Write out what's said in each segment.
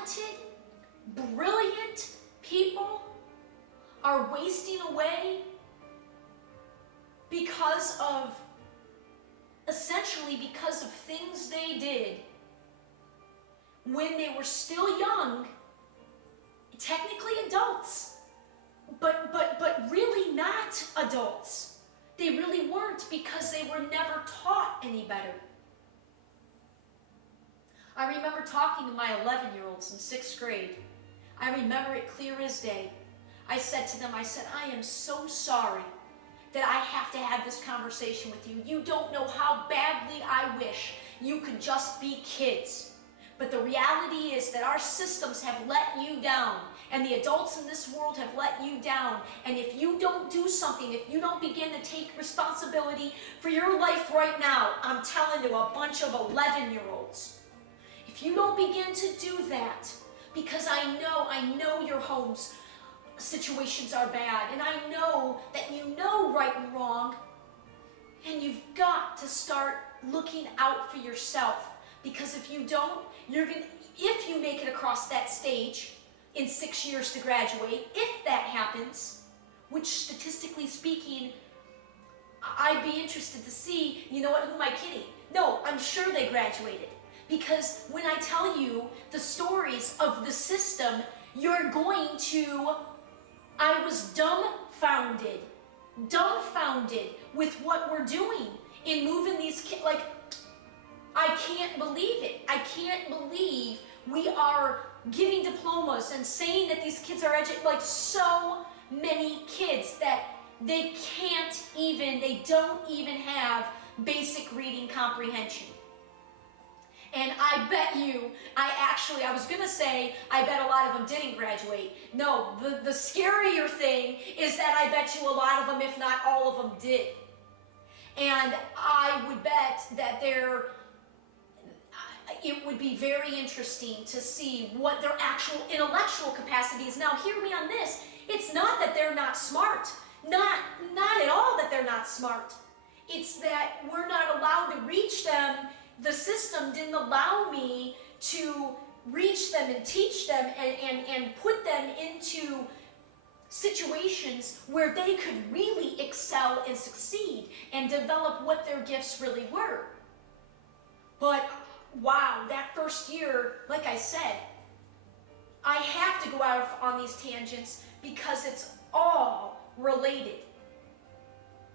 talented, brilliant people are wasting away essentially because of things they did when they were still young, technically adults, but really not adults. They really weren't, because they were never taught any better. I remember talking to my 11-year-olds in 6th grade. I remember it clear as day. I said to them, I am so sorry that I have to have this conversation with you. You don't know how badly I wish you could just be kids. But the reality is that our systems have let you down, and the adults in this world have let you down. And if you don't do something, if you don't begin to take responsibility for your life right now, I'm telling you, a bunch of 11-year-olds, if you don't begin to do that, because I know your homes situations are bad, and I know that you know right and wrong, and you've got to start looking out for yourself. Because if you don't, if you make it across that stage in 6 years to graduate, if that happens, which statistically speaking, I'd be interested to see, you know what, who am I kidding? No, I'm sure they graduated. Because when I tell you the stories of the system, you're going to, I was dumbfounded with what we're doing in moving these kids. Like, I can't believe it. I can't believe we are giving diplomas and saying that these kids are educated. Like, so many kids that they don't even have basic reading comprehension. And I bet you, I was going to say, I bet a lot of them didn't graduate. No, the scarier thing is that I bet you a lot of them, if not all of them, did. And I would bet that it would be very interesting to see what their actual intellectual capacity is. Now, hear me on this. It's not that they're not smart. Not at all that they're not smart. It's that we're not allowed to reach them. The system didn't allow me to reach them and teach them and put them into situations where they could really excel and succeed and develop what their gifts really were. But wow, that first year, like I said, I have to go out on these tangents because it's all related.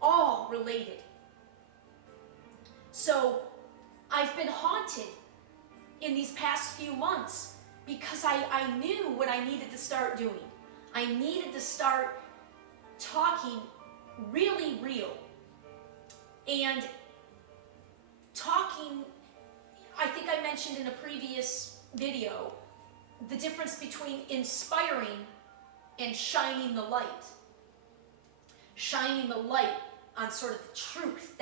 All related. So I've been haunted in these past few months because I knew what I needed to start doing. I needed to start talking really real and talking. I think I mentioned in a previous video the difference between inspiring and shining the light. Shining the light on sort of the truth,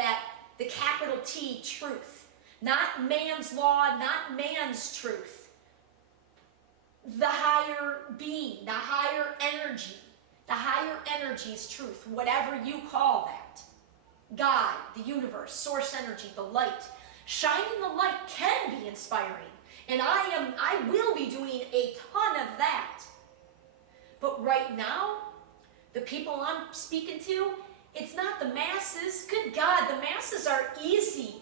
the capital T truth. Not man's law, not man's truth. The higher being, the higher energy's truth, whatever you call that. God, the universe, source energy, the light. Shining the light can be inspiring, and I will be doing a ton of that. But right now, the people I'm speaking to, it's not the masses. Good God, the masses are easy.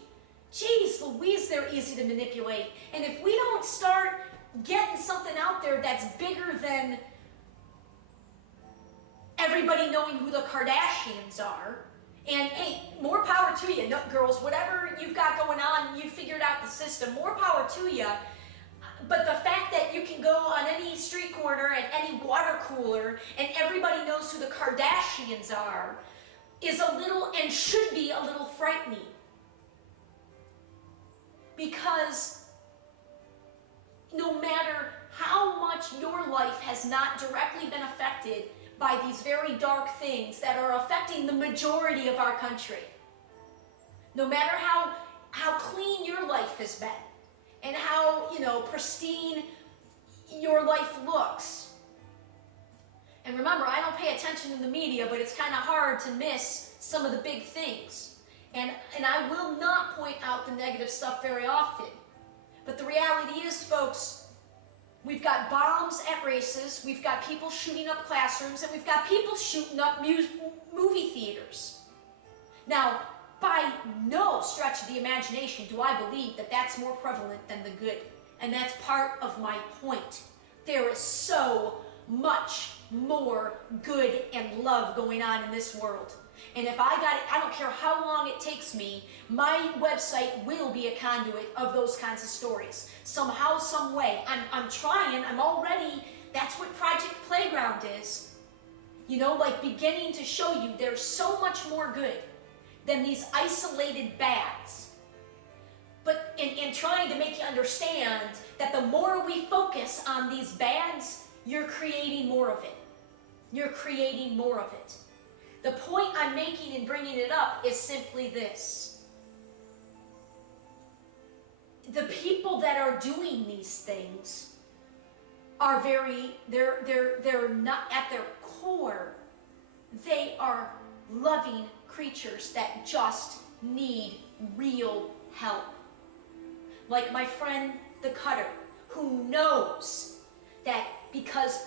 Jeez Louise, they're easy to manipulate. And if we don't start getting something out there that's bigger than everybody knowing who the Kardashians are, and hey, more power to you, girls, whatever you've got going on, you figured out the system, more power to you. But the fact that you can go on any street corner at any water cooler and everybody knows who the Kardashians are is a little, and should be a little frightening. Because no matter how much your life has not directly been affected by these very dark things that are affecting the majority of our country, no matter how clean your life has been and how, pristine your life looks. And remember, I don't pay attention to the media, but it's kind of hard to miss some of the big things. And I will not point out the negative stuff very often. But the reality is, folks, We've got bombs at races, we've got people shooting up classrooms, and we've got people shooting up movie theaters. Now, by no stretch of the imagination do I believe that that's more prevalent than the good. And that's part of my point. There is so much more good and love going on in this world. And if I got it, I don't care how long it takes me, my website will be a conduit of those kinds of stories. Somehow, some way. I'm trying, I'm already, that's what Project Playground is. You know, like beginning to show you there's so much more good than these isolated bads. But in trying to make you understand that the more we focus on these bads, you're creating more of it. You're creating more of it. The point I'm making in bringing it up is simply this. The people that are doing these things are they're not at their core. They are loving creatures that just need real help. Like my friend the cutter, who knows that because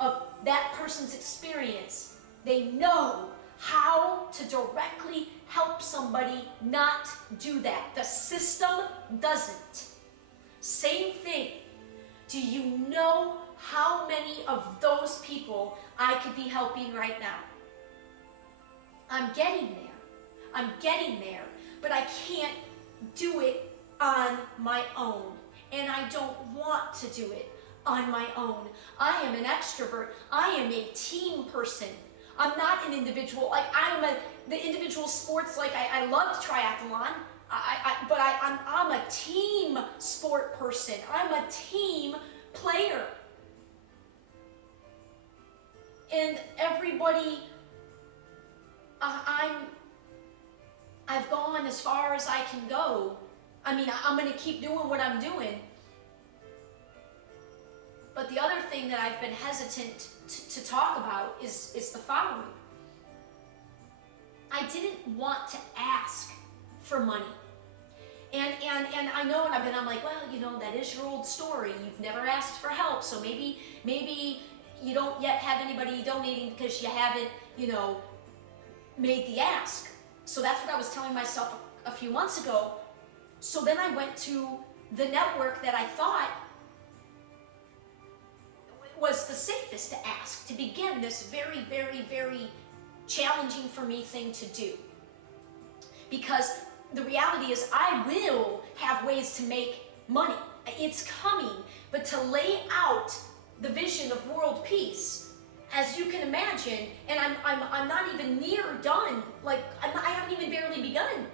of that person's experience, they know how to directly help somebody not do that. The system doesn't. Same thing. Do you know how many of those people I could be helping right now? I'm getting there. I'm getting there, but I can't do it on my own, and I don't want to do it on my own. I am an extrovert. I am a team person. I'm not an individual. Like the individual sports. Like I love triathlon. But I'm a team sport person. I'm a team player, and everybody. I've gone as far as I can go. I mean, I'm going to keep doing what I'm doing. But the other thing that I've been hesitant to talk about is the following. I didn't want to ask for money. And I know, and I'm like, well, you know, that is your old story. You've never asked for help, so maybe you don't yet have anybody donating because you haven't, you know, made the ask. So that's what I was telling myself a few months ago. So then I went to the network that I thought was the safest to ask to begin this very, very, very challenging for me thing to do. Because the reality is I will have ways to make money. It's coming. But to lay out the vision of world peace, as you can imagine, and I'm not even near done. Like I haven't even barely begun,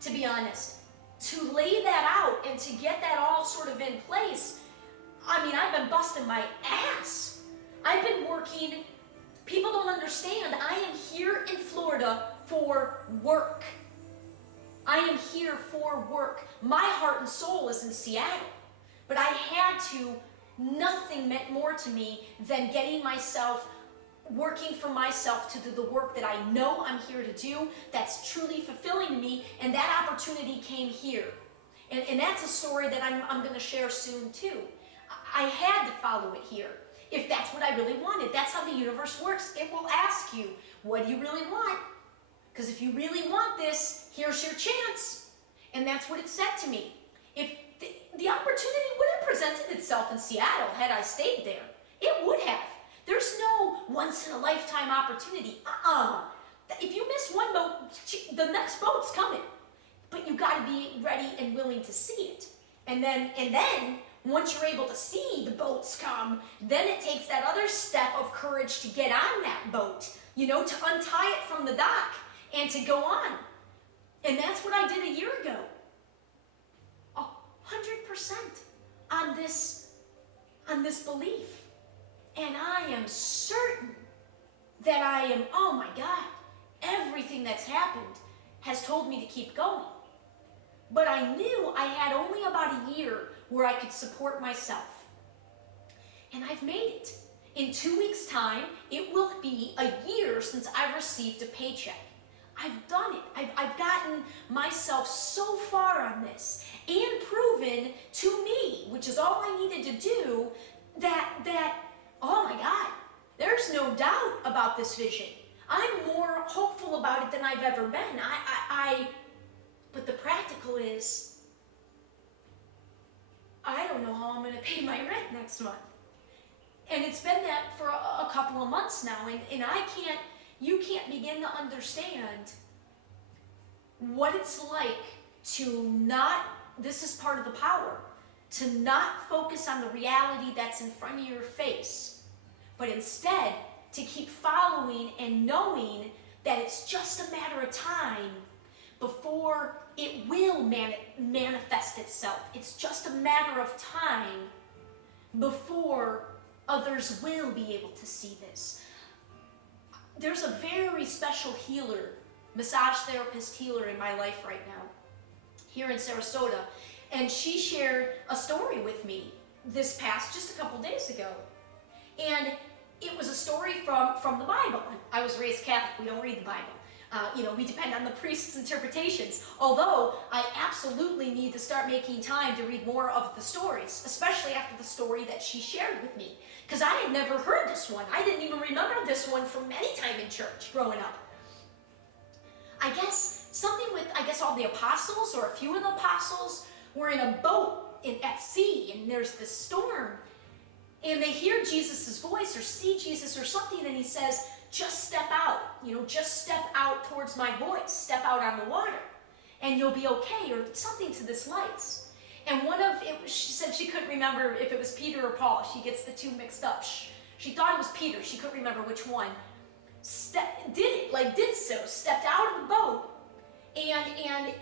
to be honest. To lay that out and to get that all sort of in place, I mean, I've been busting my ass. I've been working. People don't understand. I am here in Florida for work. I am here for work. My heart and soul is in Seattle. But I had to, nothing meant more to me than getting myself, working for myself to do the work that I know I'm here to do, that's truly fulfilling to me, and that opportunity came here. And that's a story that I'm going to share soon too. I had to follow it here. If that's what I really wanted, that's how the universe works. It will ask you, what do you really want? Because if you really want this, here's your chance. And that's what it said to me. If the opportunity would have presented itself in Seattle had I stayed there, it would have. There's no once-in-a-lifetime opportunity. If you miss one boat, the next boat's coming. But you got to be ready and willing to see it. And then, once you're able to see the boats come, then it takes that other step of courage to get on that boat, you know, to untie it from the dock and to go on. And that's what I did a year ago. 100% on this belief. And I am certain that I am, oh my God, everything that's happened has told me to keep going. But I knew I had only about a year where I could support myself. And I've made it. In 2 weeks' time, it will be a year since I've received a paycheck. I've done it. I've gotten myself so far on this and proven to me, which is all I needed to do, that, oh my God, there's no doubt about this vision. I'm more hopeful about it than I've ever been. But the practical is, I don't know how I'm going to pay my rent next month. And it's been that for a couple of months now, and you can't begin to understand what it's like to not, this is part of the power, to not focus on the reality that's in front of your face, but instead to keep following and knowing that it's just a matter of time before it will manifest itself. It's just a matter of time before others will be able to see this. There's a very special healer, massage therapist healer in my life right now, here in Sarasota, and she shared a story with me just a couple days ago. And it was a story from the Bible. I was raised Catholic, we don't read the Bible. We depend on the priest's interpretations, although I absolutely need to start making time to read more of the stories, especially after the story that she shared with me, because I had never heard this one. I didn't even remember this one from any time in church growing up. I guess something with, all the apostles, or a few of the apostles, were in a boat at sea, and there's this storm, and they hear Jesus' voice or see Jesus or something, and he says, just step out, just step out towards my voice, step out on the water, and you'll be okay, or something to this lights. And she said she couldn't remember if it was Peter or Paul. She gets the two mixed up. She thought it was Peter. She couldn't remember which one. Did so, stepped out of the boat, and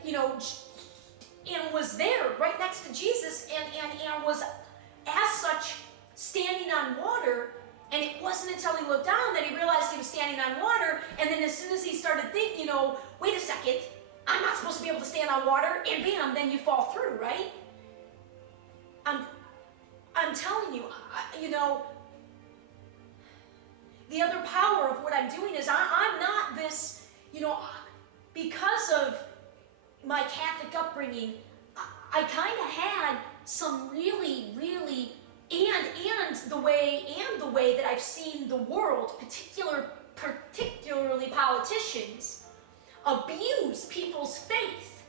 was there right next to Jesus, and was as such standing on water. And it wasn't until he looked down that he realized he was standing on water, and then as soon as he started thinking, wait a second, I'm not supposed to be able to stand on water, and bam, then you fall through, right? I'm telling you, the other power of what I'm doing is I'm not this, because of my Catholic upbringing, I kind of had some really, really, and the way that I've seen the world, particularly politicians, abuse people's faith.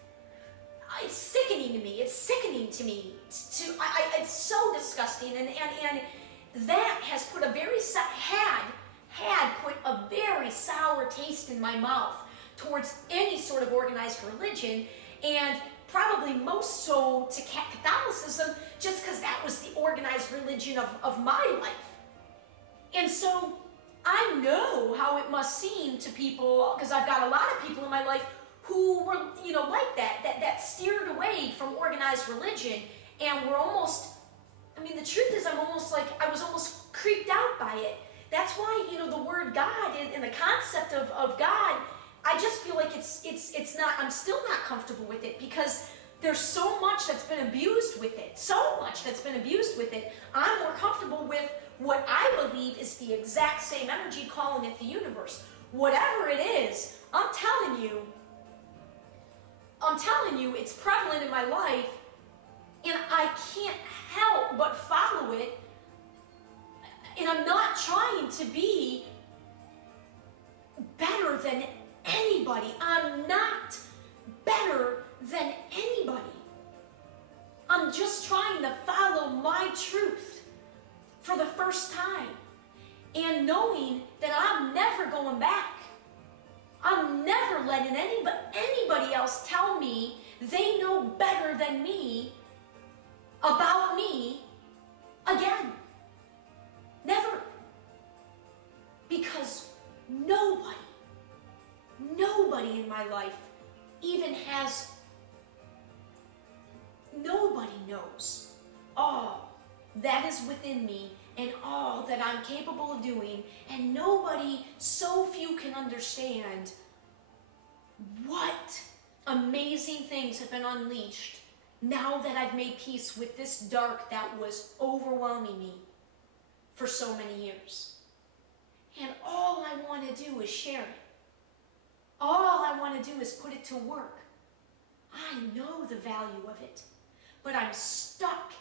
It's sickening to me. It's sickening to me. It's so disgusting, and that has put had put a very sour taste in my mouth towards any sort of organized religion, and probably most so to Catholicism, just because that was the organized religion of my life. And so I know how it must seem to people, because I've got a lot of people in my life who were, like that steered away from organized religion, and were almost, the truth is I was almost creeped out by it. That's why, the word God and the concept of God, I just feel like it's not, I'm still not comfortable with it, because there's so much that's been abused with it. I'm more comfortable with what I believe is the exact same energy, calling it the universe. Whatever it is, I'm telling you, it's prevalent in my life, and I can't help but follow it. And I'm not trying to be better than anybody. I'm not better than anybody. I'm just trying to follow my truth for the first time, and knowing that I'm never going back. I'm never letting anybody else tell me they know better than me about me again. Never. Because nobody in my life even has, nobody knows all that is within me and all that I'm capable of doing, and so few can understand what amazing things have been unleashed now that I've made peace with this dark that was overwhelming me for so many years. And all I want to do is share it. All I want to do is put it to work. I know the value of it, but I'm stuck